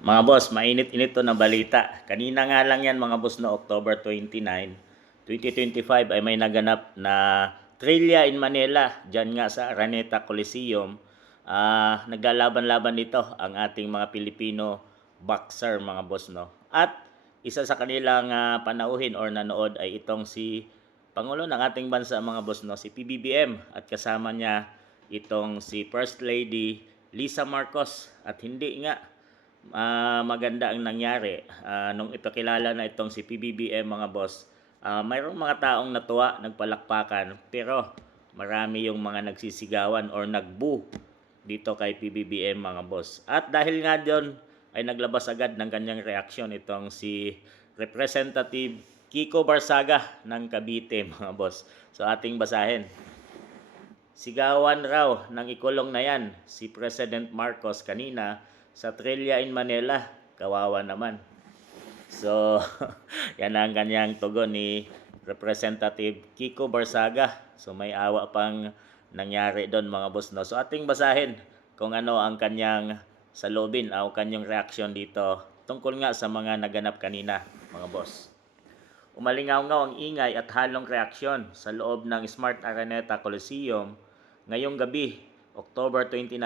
Mga boss, mainit-init to na balita. Kanina nga lang yan mga boss no October 29, 2025 ay may naganap na Trillia in Manila, dyan nga sa Araneta Coliseum. Ah, naglalaban-laban dito ang ating mga Pilipino boxer mga boss no. At isa sa kanilang ah, panauhin or nanood ay itong si Pangulo ng ating bansa mga boss no, si PBBM at kasama niya itong si First Lady Lisa Marcos at hindi nga ah, maganda ang nangyari Ah, nung ipakilala na itong si PBBM mga boss. ah, mayroong mga taong natuwa, nagpalakpakan pero marami yung mga nagsisigawan or nagbu dito kay PBBM mga boss. At dahil nga doon ay naglabas agad ng kanyang reaksyon itong si Representative Kiko Barsaga ng Cavite mga boss. So ating basahin. Sigawan raw ng ikulong na yan si President Marcos kanina sa Trillia in Manila. Kawawa naman. So, yan ang kanyang tugon ni Representative Kiko Barsaga. So, may awa pang nangyari doon mga boss. No? So, ating basahin kung ano ang kanyang salubin o kanyang reaksyon dito tungkol nga sa mga naganap kanina mga boss. Umalingaw-ngaw ang ingay at halong reaksyon sa loob ng Smart Araneta Coliseum ngayong gabi, October 29,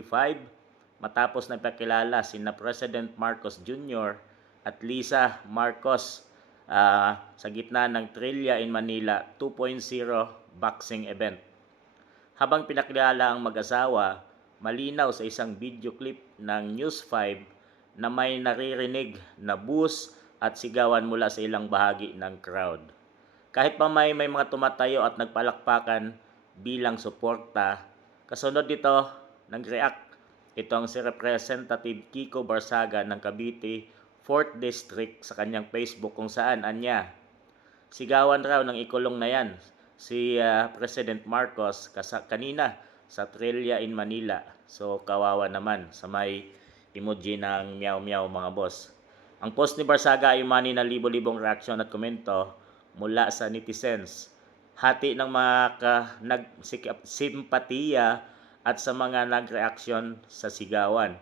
2025, matapos na ipakilala sina President Marcos Jr. at Lisa Marcos ah, sa gitna ng Trillia in Manila 2.0 boxing event. Habang pinakilala ang mag-asawa, malinaw sa isang video clip ng News 5 na may naririnig na bus at sigawan mula sa ilang bahagi ng crowd. Kahit pa may, may mga tumatayo at nagpalakpakan bilang suporta, kasunod dito, nag-react itong si Representative Kiko Barsaga ng Cavite 4th District sa kanyang Facebook kung saan anya sigawan raw ng ikulong na yan si ah, President Marcos kasa, kanina sa Trillia in Manila. So kawawa naman sa may emoji ng meow meow mga boss. Ang post ni Barsaga ay umani na libo-libong reaksyon at komento mula sa netizens. Hati ng mga ka, nagsimpatiya at sa mga nagreaksyon sa sigawan.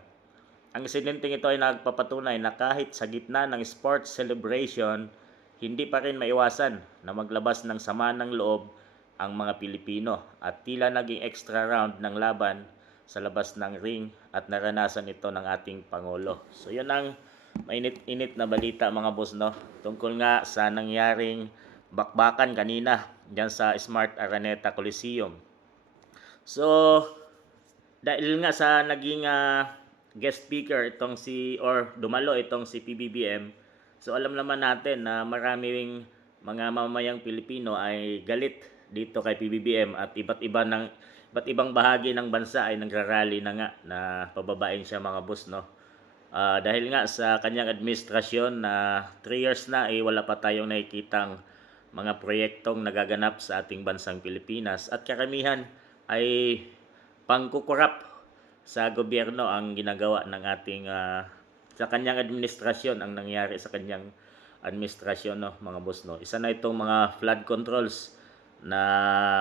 Ang insidenteng ito ay nagpapatunay na kahit sa gitna ng sports celebration, hindi pa rin maiwasan na maglabas ng sama ng loob ang mga Pilipino at tila naging extra round ng laban sa labas ng ring at naranasan ito ng ating Pangulo. So yun ang mainit-init na balita mga boss no tungkol nga sa nangyaring bakbakan kanina diyan sa Smart Araneta Coliseum. So dahil nga sa naging ah, guest speaker itong si or dumalo itong si PBBM so alam naman natin na maraming mga mamamayang Pilipino ay galit dito kay PBBM at iba't iba ng iba't ibang bahagi ng bansa ay nagrarally na nga na pababain siya mga boss no? Ah, dahil nga sa kanyang administrasyon na 3 years na ay wala pa tayong nakikitang mga proyektong nagaganap sa ating bansang Pilipinas. At karamihan ay pangkukurap sa gobyerno ang ginagawa ng ating ah, sa kanyang administrasyon ang nangyari sa kanyang administrasyon no mga boss no? Isa na itong mga flood controls na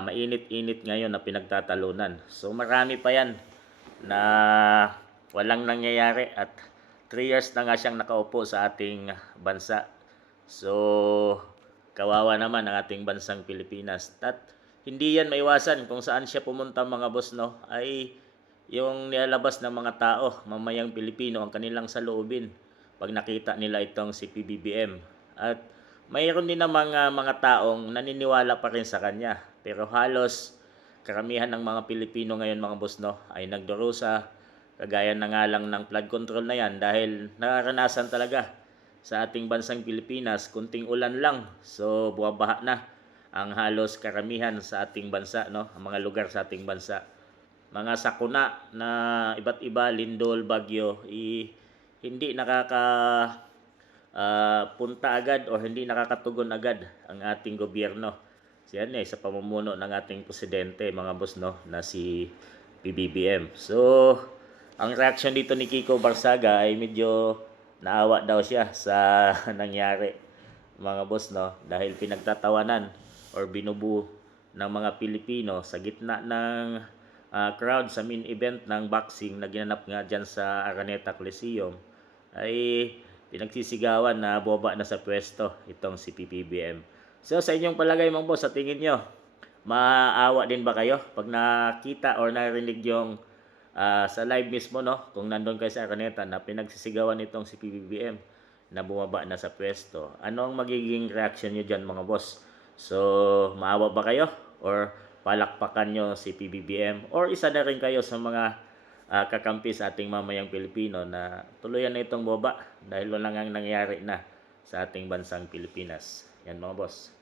mainit-init ngayon na pinagtatalunan. So marami pa yan na walang nangyayari at 3 years na nga siyang nakaupo sa ating bansa. So kawawa naman ang ating bansang Pilipinas. At hindi yan maiwasan kung saan siya pumunta mga boss no? Ay yung nilalabas ng mga tao mamayang Pilipino ang kanilang saloobin pag nakita nila itong si PBBM at mayroon din namang mga mga taong naniniwala pa rin sa kanya. Pero halos karamihan ng mga Pilipino ngayon mga boss no ay nagdurusa. Kagaya na nga lang ng flood control na yan dahil nararanasan talaga sa ating bansang Pilipinas kunting ulan lang. So buwabaha na ang halos karamihan sa ating bansa no? Ang mga lugar sa ating bansa. Mga sakuna na iba't iba lindol bagyo i, hindi nakaka ah, punta agad o hindi nakakatugon agad ang ating gobyerno. Siyan eh sa pamumuno ng ating presidente mga boss no? Na si PBBM so ang reaction dito ni Kiko Barsaga ay medyo naawa daw siya sa nangyari mga boss no? Dahil pinagtatawanan or binubu ng mga Pilipino sa gitna ng ah, crowd sa main event ng boxing na ginanap nga dyan sa Araneta Coliseum ay pinagsisigawan na boba na sa pwesto itong si PPBM. So sa inyong palagay mga boss, sa tingin nyo, maawa din ba kayo pag nakita or narinig yung ah, sa live mismo no, kung nandun kayo sa Araneta na pinagsisigawan itong si PBBM na bumaba na sa pwesto. Ano ang magiging reaction nyo dyan mga boss? So, maawa ba kayo? Or palakpakan nyo si PBBM? Or isa na rin kayo sa mga ah, kakampi sa ating mamayang Pilipino na tuluyan na itong boba dahil walang ang nangyari na sa ating bansang Pilipinas. Yan mga boss.